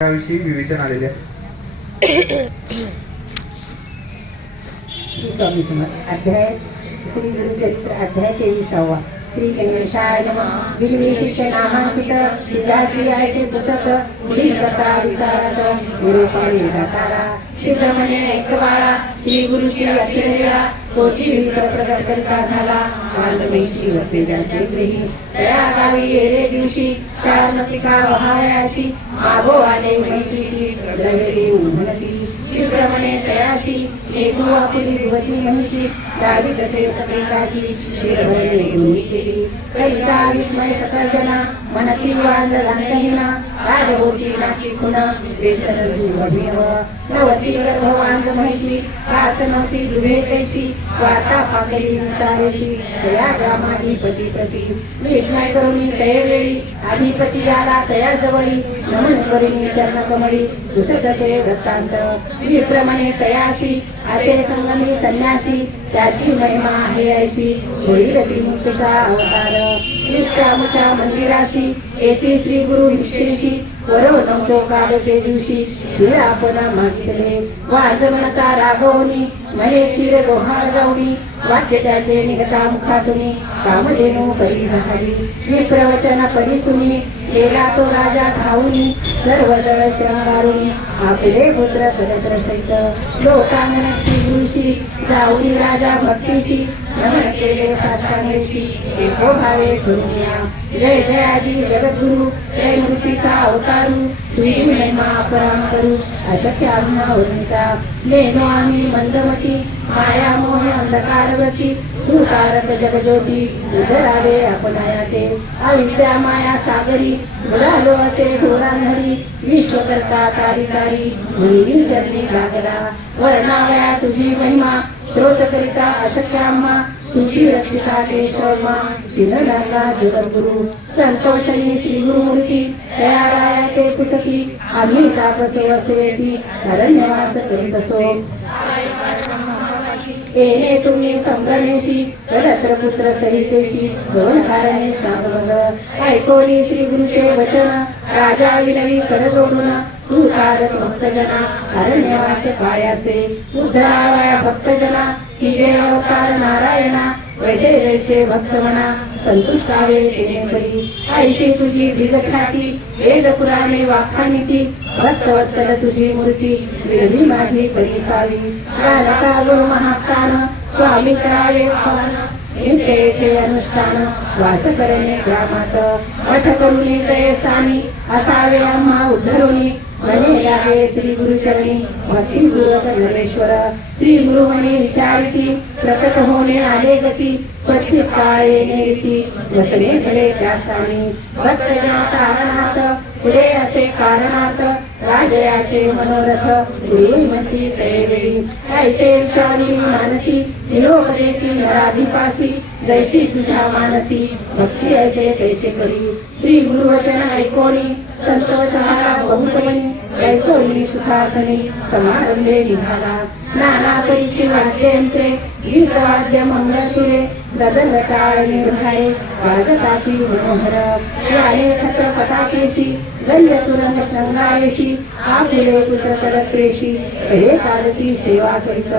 त्याविषयी विवेचन आलेले आहे. श्री स्वामी समर्थ. अध्याय श्री गुरुचरित्र अध्याय 23. श्री गणेशाय नमः. विनवी शिष्य नामांकित सिद्धा श्री आयशे पुसत पुढील कथा विचारत निरूपणे दातारा शिवमने ऐकवाळा श्री गुरुची अखिल वेळा तोची विरुद्ध प्रकट करिता झाला आनंदमयी श्री वक्तेजांचे ग्रही त्या गावी येरे दिवशी शारमतिका वहायाशी मागो आले महिषीशी द्रवेली उन्हती विप्रमणे तयासी लेखू आपुली दुवती महिषी दावी तसे सगळी काशी शिरवले गुणी केली करिता विस्मय सकल जना मनती वांद घांतहीना राजभोती नाकी खुणा वेसन अभिनव नवती गर्भवांज महिषी कास नव्हती दुभे कैशी वार्ता पाकली विस्तारेशी तया ग्रामाधिपती प्रती विस्मय करुणी तये वेळी अधिपती आला तया जवळी नमन करुणी चरण कमळी दुसरे वृत्तांत विप्रमणे तयासी असे संगमी संन्यासी त्याची महिमा आहे ऐशी होईल ती मुक्तीचा अवतार विक्रमच्या मंदिरासी येथे श्री गुरु भिक्षेशी वरो नव्हतो कालचे दिवशी शिर आपण मागितले वाजवणता रागवणी म्हणे शिर दोहा जाऊनी वाक्य त्याचे निघता मुखातुनी कामधेनू परी झाली विप्रवचन परिसुनी गेला तो राजा ठाऊनी सर्व जळ श्रंगारुनी आपले पुत्र करत सहित लोकांगण श्री गुरुशी जाऊनी राजा भक्तीशी नमन केले साष्टांगेशी एको भावे करुणिया जय जयाजी जगद्गुरु जय मूर्तीचा अवतारू तुझी महिमा अपराम करू अशक्य आम्हा वर्णिता लेनो आम्ही मंदमती माया मोह अंधकारवती तू तारक जगज्योती उधळावे आपणाया ते अविद्या माया सागरी बुडालो असे ढोरांहरी विश्वकर्ता तारी तारी मुली चरणी लागला वर्णावया तुझी महिमा स्रोत करिता अशक्य आम्हा तुझी रक्षिता केशवमा चिन्ह लागला जगद्गुरु संतोषणी श्री गुरुमूर्ती तयाराया ते पुसकी आम्ही तापस वसवेती अरण्यवास करीत असो येणे तुम्ही संभ्रमेशी कडत्र पुत्र सहितेशी दोन कारणे सांगवल ऐकोनी श्री गुरुचे वचन राजा विनवी कर जोडून तू तारक भक्तजना अरण्यवास पायासे उद्धरावया भक्तजना की जय अवतार नारायणा वैसे जैसे भक्त म्हणा संतुष्टावे येणे परी ऐशी तुझी ख्याती वेद पुराणे वाखानिती भक्तवत्सल तुझी मूर्ती विरली माझी परिसावी प्राणता गुरु महास्थान स्वामी करावे पावन नित्य येथे अनुष्ठान वास करणे ग्रामात मठ करुणी तये स्थानी असावे आम्हा उद्धरुनी म्हणे लागे श्री गुरुचरणी भक्ती पूर्वक नरेश्वर श्री गुरु म्हणे विचारिती प्रकट होणे आले गती पश्चित काळ येणे रीती बसणे भले त्या स्थानी भक्तजना तारणार्थ पुढे असे कारणार्थ राजयाचे मनोरथ गुरु म्हणती तये वेळी ऐसे विचारिणी मानसी निरोप देती नराधिपासी जैसी तुझ्या मानसी भक्ती ऐसे तैसे करी श्री गुरुवचन ऐकोनी संतोष झाला बहुपणी ऐसोनी सुखासनी समारंभे निघाला नाना परीची वाद्ययंत्रे गीतवाद्य मंगळ तुले प्रदल टाळ निर्भय वाजताती मनोहर आले छत्रपताकेशी गल्य तुरंग शृंगारेशी आपले पुत्र करत्रेशी सहे चालती सेवा करीत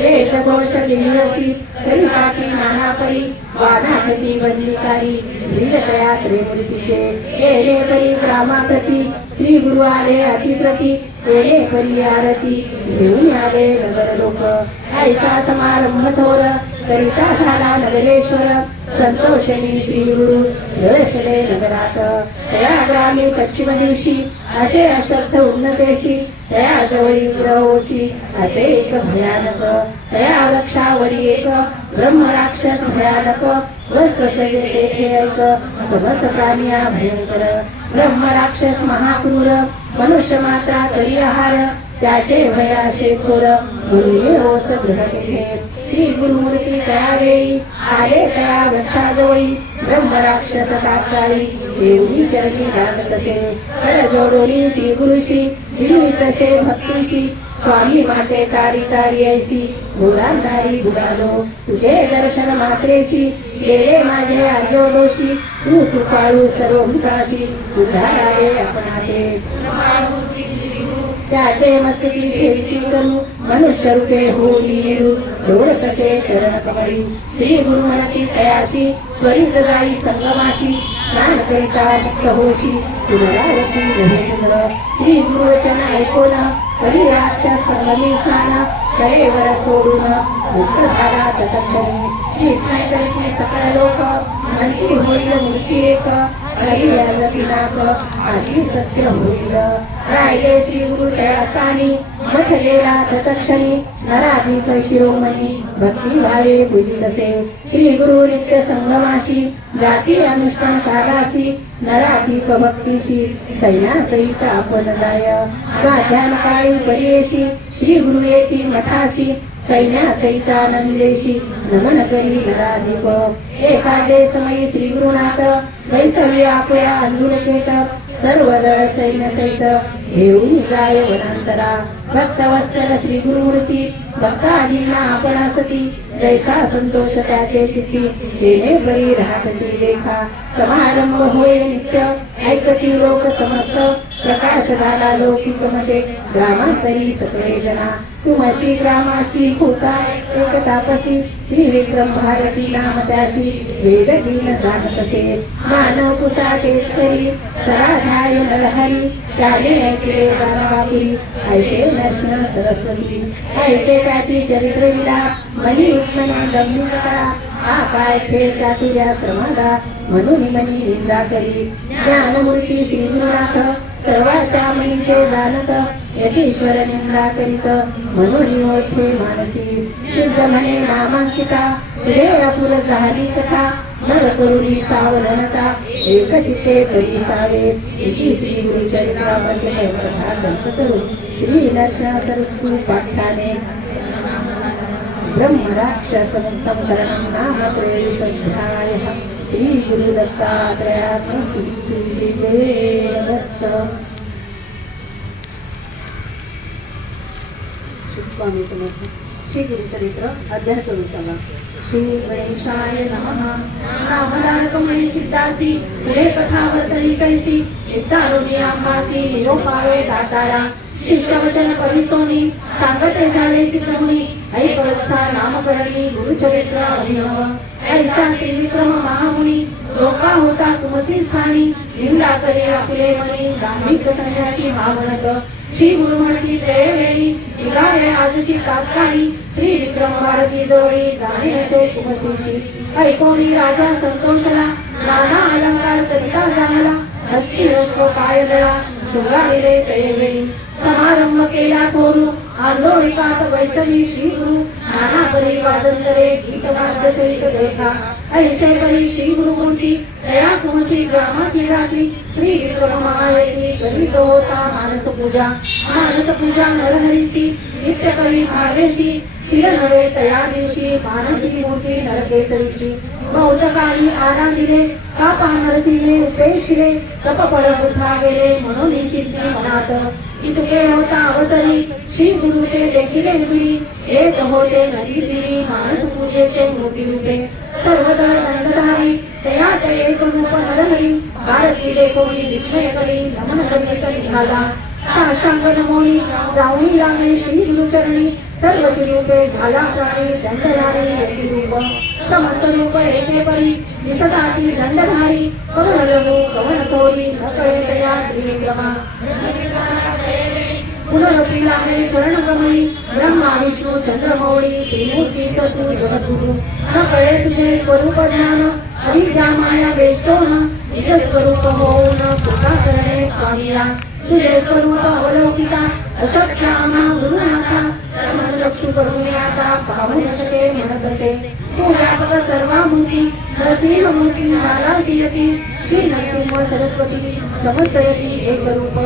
देश घोष दिव्यशी करिताती नाना परी वानाकती बंदिकारी लीलतया प्रेमूर्तीचे येणे परी ग्रामाप्रती श्री गुरु आले अतिप्रती येणे परी आरती घेऊन आले नगर लोक ऐसा समारंभ थोर करिता झाला नगरेश्वर संतोषणी श्री गुरु दर्शने नगरात तया ग्रामी पश्चिम दिवशी असे अशर्थ उन्नतेसी तया जवळी ग्रहोसी असे एक भयानक तया वृक्षावरी एक ब्रह्म राक्षस भयानक वस्त्र तेथे ऐक समस्त प्राणिया भयंकर ब्रह्म राक्षस महाक्रूर मनुष्य मात्रा करी आहार त्याचे भयाशे थोर गुरुये ओस ग्रह श्री गुरुमूर्ती त्यावेळी आले त्या वृक्षाजवळी ब्रह्म राक्षस तात्काळी देवनी चरणी लागत असे कर जोडोली श्री गुरुशी विनवित असे भक्तीशी स्वामी माते तारी तारी ऐसी बुलांदारी बुडालो तुझे दर्शन मात्रेसी गेले माझे अर्धो दोषी तू कृपाळू सर्व भूतासी उद्धारावे आपणाते त्याचे मस्तकी ठेविती करू मनुष्य रूपे होऊन येऊ एवढ तसे चरण कमळी श्री गुरु म्हणती तयासी त्वरित जाई संगमाशी स्नान करिता मुक्त होशी पुनरावृत्ती घडे तुझं श्री गुरु वचन ऐकून परिराक्षा संगमी स्नान करेवर सोडून मुक्त झाला तत्क्षणी विस्मय करीती सकळ लोक म्हणती होईल मूर्ती एक हरियाज पिनाक आधी सत्य होईल राहिले श्री गुरु तयास्थानी मठ गेला तत्क्षणी नराधिक शिरोमणी भक्ती भावे पूजितसे श्री गुरु नित्य संगमाशी जाती अनुष्ठान कालासी नराधिक भक्तीशी सैन्यासहित आपण जाय माध्यान काळी परियेसी श्री गुरु येती मठासी सैन्यासहितानंदेशी नमन करी नराधिप एखादे समयी श्री गुरुनाथ वैसवी आपल्या अंधुनकेत सर्व दळ सैन्य सहित घेऊन जाय वनांतरा भक्तवत्सल श्री गुरुमूर्ती भक्तादींना आपण सती जैसा संतोष त्याचे चित्ती येणे बरी राहती देखा समारंभ होय नित्य ऐकती लोक समस्त प्रकाश झाला लौकिक मध्ये ग्रामांतरी सगळे जना तुमशी ग्रामाशी होता एक तापसी त्रिविक्रम भारती नाम त्यासी वेद दीन जाणतसे मानव कुसा तेच करी सराधाय नरहरी त्याने ऐकले गानवापुरी ऐशे नरसिंह सरस्वती ऐके त्याची चरित्र विला मनी उत्मने दमनी करा हा काय खेळ चातुर्या श्रमाला म्हणून मनी निंदा करी ज्ञानमूर्ती श्री गुरुनाथ सर्वाच्या मनीचे जाणत यतीश्वर निंदा करीत म्हणून ओळखे मानसी शुद्ध म्हणे नामांकिता पुढे अपुर झाली कथा नर करुणी सावधानता एक चित्ते परिसावे इति श्री गुरुचरित्रामध्ये कथा ग्रंथ करू श्री नरसिंह सरस्वती पाठाने ब्रह्म राक्षस मुक्तं करणं नाम त्रयोदशोऽध्यायः श्री गुरु दत्तात्रेयात्मस्तु श्री दत्त स्वामी समर्थ श्री गुरुचरित्र अध्याय 24 श्री गणेशाय नमः नामधारकमणी सिद्धासी पुढे कथा वर्तली कैसी विस्तारुणी आंबासी निरोपावे दातारा शिष्यवचन परिसोनी सांगते झाले सिद्धमुनी ऐकवत्सा नामकरणी गुरुचरित्र अभिनव ऐसा त्रिविक्रम महामुनी जो का होता कुमसी स्थानी निंदा करे आपले मनी दांभिक संन्यासी भावनत श्री गुरु म्हणती वेळी निघाले आजची तात्काळी त्रिविक्रम भारती जोडी जाणे असे कुमसीशी ऐकोनी राजा संतोषला नाना अलंकार करिता जाणला हस्ती अश्व पाय दळा शृंगारिले वेळी समारंभ केला थोरू आंदोलिकात वैसवी श्री गुरु नाना परी वाजंतरे गीत वाद्य सहित देखा ऐसे परी श्री गुरुमूर्ती दया कुमसी ग्रामसी जाती त्रिविक्रम महायती करीत होता मानस पूजा नरहरीसी नित्य करी भावेसी स्थिर नव्हे तया दिवशी मानसी मूर्ती नरकेसरीची बहुतकाली आराधिले कापा नरसिंहे उपेक्षिले तपपड वृथा गेले म्हणून चित्ती मनात इतके होता अवसरी श्री गुरु ते देखिले दुरी येत होते नदी तीरी मानस पूजेचे मूर्ती रूपे सर्वदळ दंडधारी तया ते एक रूप नरहरी भारती देखोनी विस्मय करी नमन करी झाला साष्टांग नमोनी जाऊनी लागे श्री गुरुचरणी सर्वच रूपे झाला प्राणी दंडधारी यती रूप समस्त रूप एके परी दिसताती दंडधारी कवण लघु कवण थोरी न कळे तया त्रिविक्रमा पुनरपी लागे चरण कमळी ब्रह्मा विष्णू चंद्रमौळी त्रिमूर्तीच तू जगद्गुरु न कळे तुझे स्वरूप ज्ञान अविद्या माया वेष्टोन निज स्वरूप होऊन कृपा करणे स्वामिया तुझे स्वरूप अवलौकिका अशक्य आम्हा गुरुनाथा चक्षु करून आता पाहू न शके म्हणत असे तू व्यापक सर्वाभूती नरसिंह मूर्ती झाला सियती श्री नरसिंह सरस्वती समस्त यती एक रूप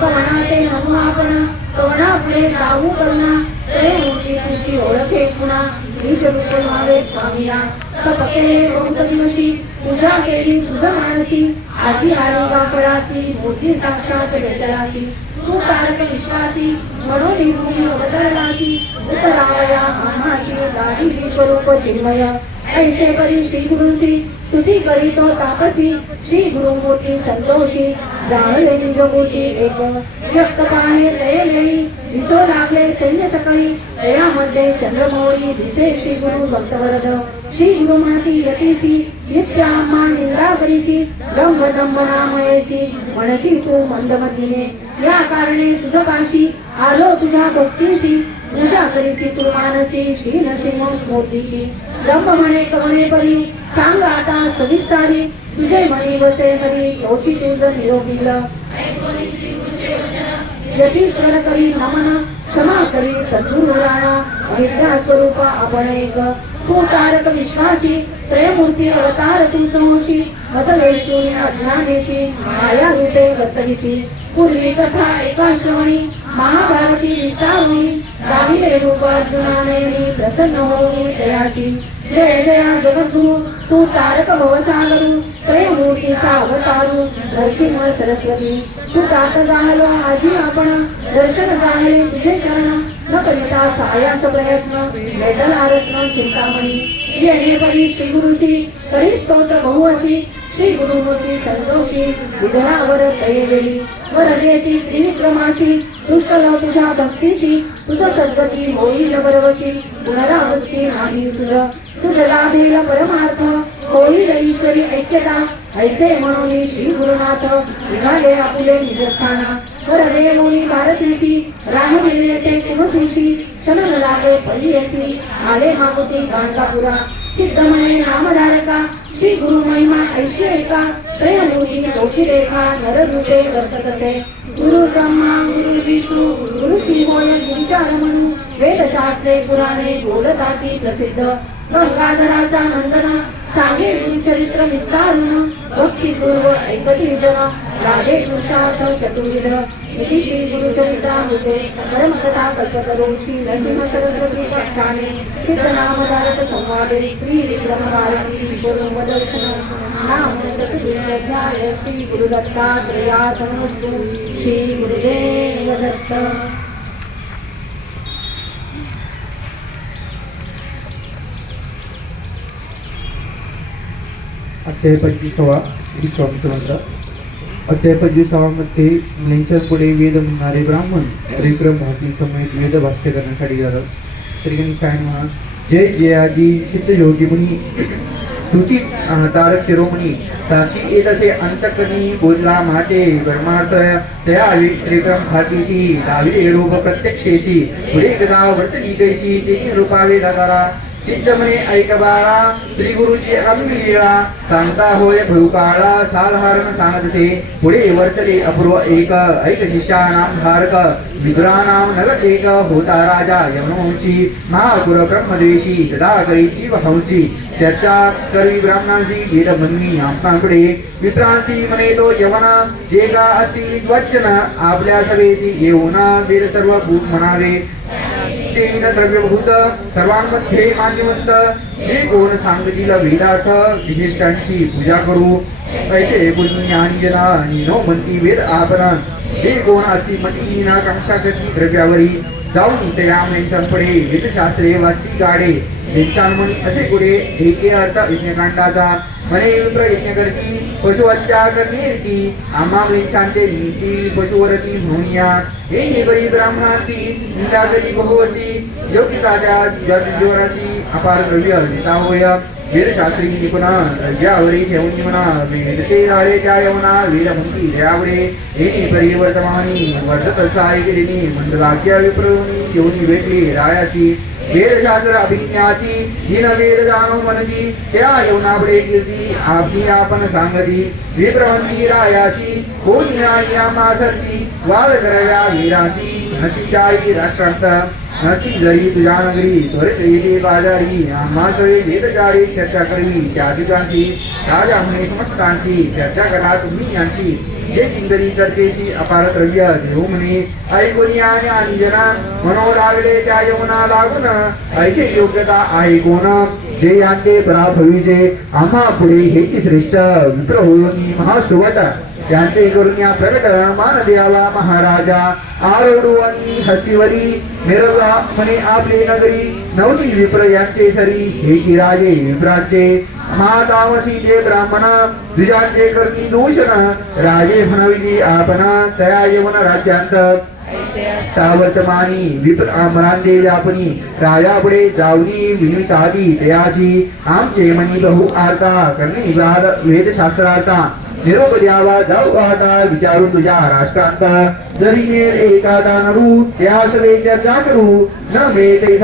कवणा ते नमो आपण कवणा पुढे जाऊ करुणा ते मूर्ती तुझी ओळखे पुन्हा निज रूप व्हावे स्वामिया तप केले बहुत दिवशी पूजा केली तुझ मानसी आजी आली गापडासी मूर्ती साक्षात भेटलासी तू तारक विश्वासी म्हणून भूमी अवतरलासी उतरावया आम्हासी दाढी विश्वरूप चिन्मय ऐसे परी श्री गुरुसी स्तुती करीतो तापसी श्री गुरुमूर्ती संतोषी जाळले निजमूर्ती एक व्यक्त पाहे तये वेळी दिसो लागले सैन्य सकाळी तयामध्ये चंद्रमौळी दिसे श्री गुरु भक्तवरद श्री गुरु म्हणती यतीसी नित्य आम्हा निंदा करीसी दंभ दंभ नामयसी म्हणसी तू मंदमतीने या कारणे तुझ पाशी आलो तुझ्या भक्तीसी पूजा करीसी तू मानसी श्री नरसिंह मूर्तीची दंभ म्हणे कवणे परी सांग आता सविस्तारी तुझे मनी बसे हरी तोची तुझ निरोपील यतीश्वर करी नमन क्षमा करी सद्गुरु राणा अविद्या स्वरूप आपण एक तू तारक विश्वासी त्रयमूर्ती अवतार तूच होशी मत वेष्टूने अज्ञानेसी माया रूपे वर्तविसी पूर्वी कथा एका श्रवणी महाभारती विस्तारुणी दाविले रूप अर्जुनानयनी प्रसन्न होऊनी तयासी जय जया जगद्गुरु तू तारक भवसागरू त्रयमूर्तीचा अवतारू नरसिंह सरस्वती तू तात झालो आजी आपण दर्शन झाले तुझे चरण न करिता सायास प्रयत्न भेटला रत्न चिंतामणी येणे परी श्री गुरुची करी स्तोत्र बहुअसी श्री गुरुमूर्ती संतोषी विधनावर तये वेळी वर देती त्रिविक्रमासी तुष्टल तुझ्या भक्तीसी तुझ सद्गती होईल बरवसी पुनरावृत्ती नाही तुझ लाभेल परमार्थ होईल ईश्वरी ऐक्यता ऐसे म्हणून श्री गुरुनाथ निघाले आपुले निजस्थाना वर देवोनी भारतीसी राहविले येथे कुमसीशी चमन लागे परियसी आले मागुती गाणगापुरा सिद्ध म्हणे नामधारका श्री गुरु महिमा ऐशी एका त्रयमूर्ती तोची देखा नर रूपे वर्ततसे गुरु ब्रह्मा गुरु विष्णू गुरुची होय गिरिचार म्हणू वेदशास्त्रे पुराणे बोलताती प्रसिद्ध गंगाधराचा नंदन सांगे चरित्र विस्तारून भक्तिपूर्व ऐकती जन राधे पुरुषार्थ चतुर्विध इति श्री गुरुचरित्रामृते परमकथा कल्पतरू श्री नरसिंह सरस्वती पठाने सिद्धनामधारक संवादे त्रिविक्रम भारती ईश्वरोपदर्शन नाम चतुर्दशाध्याय श्री गुरुदत्तात्रेयार्पणमस्तु श्री गुरुदेव दत्त. अध्याय 25 श्री स्वामी समर्थ. अध्याय 25 मध्ये मुलींच्या पुढे वेद म्हणणारे ब्राह्मण त्रिविक्रम भारती समेत वेद भाष्य करण्यासाठी जातात. श्री गणेशाय नमः. जय जयाजी सिद्ध योगी मुनी तुची तारक शिरोमणी साक्षी येतसे अंतकनी बोधला माते परमार्थ तया त्रिविक्रम भारतीशी दाविले रूप प्रत्यक्षेशी पुढे गदा वर्तनी कैसी तेनी रूपावे दातारा सिद्ध म्हणे ऐक बाळा श्री गुरुची अगमलीला सांगता होय भूकाळा साधारण सांगतसे पुढे वर्तले अपूर्व एक ऐक शिष्यानाम धारक विद्रानाम नगत एक होता राजा यमनवंशी महापुर ब्रह्मदेशी सदा करी जीव हंसी चर्चा करवी ब्राह्मणांशी वेद म्हणवी आमकांकडे विप्रांशी म्हणे तो यवना जे का असतील वचन आपल्या सभेची येऊन वेद सर्व भूत म्हणावे तेन द्रव्यभूत सर्वांमध्ये मान्यवंत जे कोण सांगतील वेदार्थ विशिष्टांची पूजा करू ऐसे पुण्यांनी जना नो म्हणती वेद आपण जे कोण असती मती ना कांक्षा करती द्रव्यावरी जाऊन तयामयांच्यापुढे वेदशास्त्रे वाचती गाडे वेदांमणी असे पुढे एके अर्थ यज्ञकांडाचा म्हणे विप्र यज्ञ करती पशुहत्या करणे रीती आम्हा वेदांते नीती पशुवरती म्हणूया हे निबरी ब्राह्मणासी निंदा करी बहुवसी योगिताच्या जोराशी अपार द्रव्य नेता होय वेदशास्त्री निपुणा द्रव्यावरी ठेवून म्हणा वेद ते आले त्या यवना वेद म्हणती द्यावडे हे परिवर्तमानी वर्धत असाय केली मंदवाक्य विप्रवणी येऊन भेटली रायाशी वेदशास्त्र अभिज्ञाती हिन वेद जाणो म्हणती त्या यवनापुढे कीर्ती आपली आपण सांगती विप्रवंती रायासी कोणी नाही आमासरसी वाद कराव्या वीरासी नतीच्याई राष्ट्रांत नसती जरी तुझ्या नगरी त्वरित येते बाजारी आम्हा सगळे वेदचारी चर्चा करवी त्या ठिकाणची राजा म्हणे समस्तांची चर्चा करा तुम्ही यांची जे किंकरी करतेशी अपार द्रव्य देऊ म्हणे ऐकून आणि जना म्हणू लागले त्या यमुना लागून ऐसे योग्यता आहे कोण जे यांते पराभवीचे आम्हा पुढे हेची श्रेष्ठ विप्र होऊन महासुवत त्यांचे करुण्या प्रगट मान द्यावा महाराजा आरडू आणि हस्तीवरी मिरवला म्हणे आपले नगरी नवती विप्र यांचे सरी हेची राजे विप्राचे मातावसी ते ब्राह्मण द्विजांचे करणी दूषण राजे म्हणविली आपण तया येवन राज्यांत वर्तमानी विपद आमरांदे व्यापनी राजा पुढे जावनी विनितादी तयासी आमचे मनी बहु आता करणी वेद शास्त्रार्था निरोप द्यावा जाऊ आता विचारू तुझ्या राष्ट्रांत जरी मिळेल एका दानरू त्या सवे चर्चा करू न मिळते